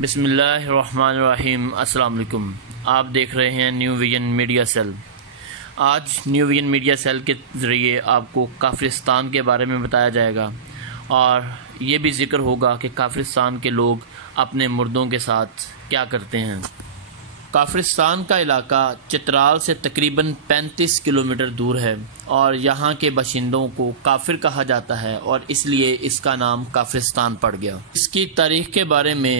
بسم اللہ الرحمن الرحیم۔ السلام علیکم، آپ دیکھ رہے ہیں نیو ویژن میڈیا سیل۔ آج نیو ویژن میڈیا سیل کے ذریعے آپ کو کافرستان کے بارے میں بتایا جائے گا، اور یہ بھی ذکر ہوگا کہ کافرستان کے لوگ اپنے مردوں کے ساتھ کیا کرتے ہیں۔ کافرستان کا علاقہ چترال سے تقریباً 35 کلومیٹر دور ہے، اور یہاں کے باشندوں کو کافر کہا جاتا ہے، اور اس لیے اس کا نام کافرستان پڑ گیا۔ اس کی تاریخ کے بارے میں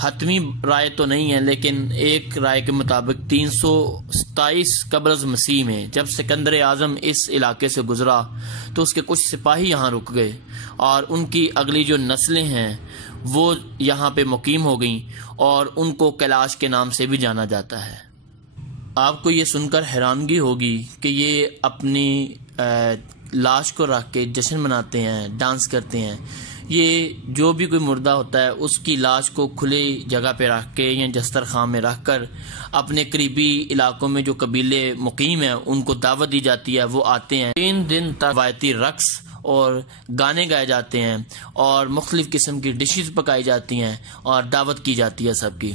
حتمی رائے تو نہیں ہے، لیکن ایک رائے کے مطابق 327 قبل از مسیح میں جب سکندر اعظم اس علاقے سے گزرا تو اس کے کچھ سپاہی یہاں رک گئے، اور ان کی اگلی جو نسلیں ہیں وہ یہاں پہ مقیم ہو گئیں، اور ان کو کلاش کے نام سے بھی جانا جاتا ہے۔ آپ کو یہ سن کر حیرانگی ہوگی کہ یہ اپنی لاش کو رکھ کے جشن مناتے ہیں، ڈانس کرتے ہیں۔ یہ جو بھی کوئی مردہ ہوتا ہے اس کی لاش کو کھلی جگہ پہ رکھ کے یا دسترخوان میں رکھ کر اپنے قریبی علاقوں میں جو قبیلے مقیم ہیں ان کو دعوت دی جاتی ہے، وہ آتے ہیں۔ 3 دن تک روایتی رقص اور گانے گائے جاتے ہیں، اور مختلف قسم کی ڈشز پکائی جاتی ہیں، اور دعوت کی جاتی ہے سب کی۔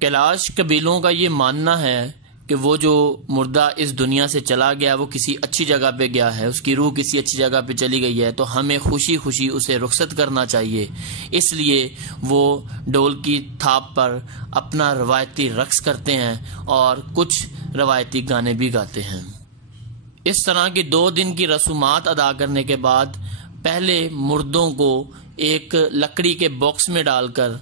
کلاش قبیلوں کا یہ ماننا ہے کہ وہ جو مردہ اس دنیا سے چلا گیا وہ کسی اچھی جگہ پہ گیا ہے، اس کی روح کسی اچھی جگہ پہ چلی گئی ہے، تو ہمیں خوشی خوشی اسے رخصت کرنا چاہیے۔ اس لیے وہ ڈول کی تھاپ پر اپنا روایتی رقص کرتے ہیں اور کچھ روایتی گانے بھی گاتے ہیں۔ اس طرح کی 2 دن کی رسومات ادا کرنے کے بعد پہلے مردوں کو ایک لکڑی کے باکس میں ڈال کر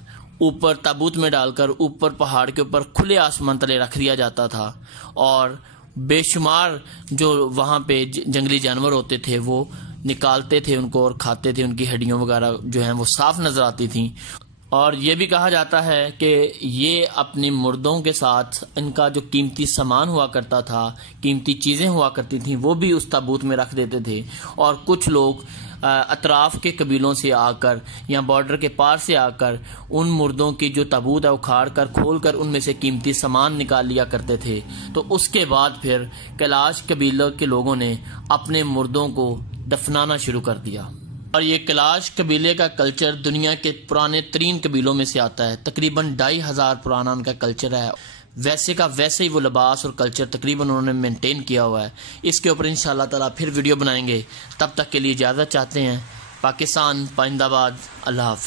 اوپر تابوت میں ڈال کر اوپر پہاڑ کے اوپر کھلے آسمان تلے رکھ دیا جاتا تھا، اور بے شمار جو وہاں پہ جنگلی جانور ہوتے تھے وہ نکالتے تھے ان کو اور کھاتے تھے۔ ان کی ہڈیوں وغیرہ جو ہیں وہ صاف نظر آتی تھیں، اور یہ بھی کہا جاتا ہے کہ یہ اپنے مردوں کے ساتھ ان کا جو قیمتی سامان ہوا کرتا تھا، قیمتی چیزیں ہوا کرتی تھیں، وہ بھی اس تابوت میں رکھ دیتے تھے، اور کچھ لوگ اطراف کے قبیلوں سے آ کر یا بارڈر کے پار سے آ کر ان مردوں کی جو تابوت ہے اکھاڑ کر کھول کر ان میں سے قیمتی سامان نکال لیا کرتے تھے۔ تو اس کے بعد پھر کلاش قبیلہ کے لوگوں نے اپنے مردوں کو دفنانا شروع کر دیا، اور یہ کلاش قبیلے کا کلچر دنیا کے پرانے ترین قبیلوں میں سے آتا ہے۔ تقریباً 2500 پرانا ان کا کلچر ہے۔ ویسے کا ویسے ہی وہ لباس اور کلچر تقریباً انہوں نے مینٹین کیا ہوا ہے۔ اس کے اوپر انشاءاللہ تعالیٰ پھر ویڈیو بنائیں گے۔ تب تک کے لیے اجازت چاہتے ہیں۔ پاکستان پائندہ باد۔ اللہ حافظ۔